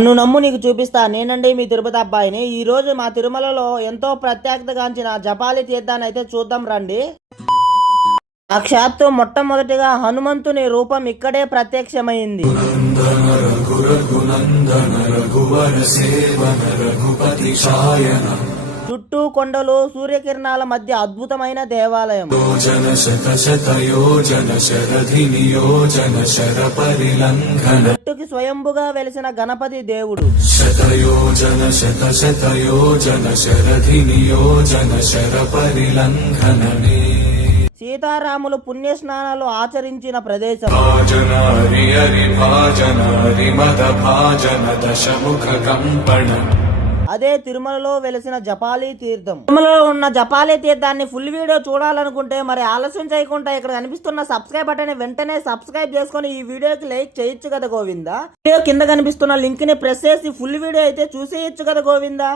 నన్ను నమ్ము నీకు చూపిస్తా. నేనండి మీ తిరుపతి అబ్బాయిని. ఈ రోజు మా తిరుమలలో ఎంతో ప్రత్యేకతగాంచిన జపాలి తీర్థాన్ని అయితే చూద్దాం రండి. సాక్షాత్తు మొట్టమొదటిగా హనుమంతుని రూపం ఇక్కడే ప్రత్యక్షమైంది. చుట్టూ కొండలు సూర్యకిరణాల మధ్య అద్భుతమైన దేవాలయం. చెట్టుకి స్వయంభుగా వెలిసిన గణపతి దేవుడు. శతయోజన శత శతయోజన శరధి నియోజన శర పరిలంఘననే సీతారాములు పుణ్య స్నానాలు ఆచరించిన ప్రదేశం. భాజన హరి హరి భాజన హరి మద భాజన దశముఖ కంపణ అదే తిరుమలలో వెలిసిన జపాలి తీర్థం. తిరుమలలో ఉన్న జపాలి తీర్థాన్ని ఫుల్ వీడియో చూడాలనుకుంటే మరి ఆలస్యం చేయకుండా ఇక్కడ కనిపిస్తున్న సబ్స్క్రైబ్ బటన్ వెంటనే సబ్స్క్రైబ్ చేసుకొని ఈ వీడియోకి లైక్ చేయొచ్చు కదా గోవిందా? వీడియో కింద కనిపిస్తున్న లింక్ని ప్రెస్ చేసి ఫుల్ వీడియో అయితే చూసేయచ్చు కదా గోవిందా?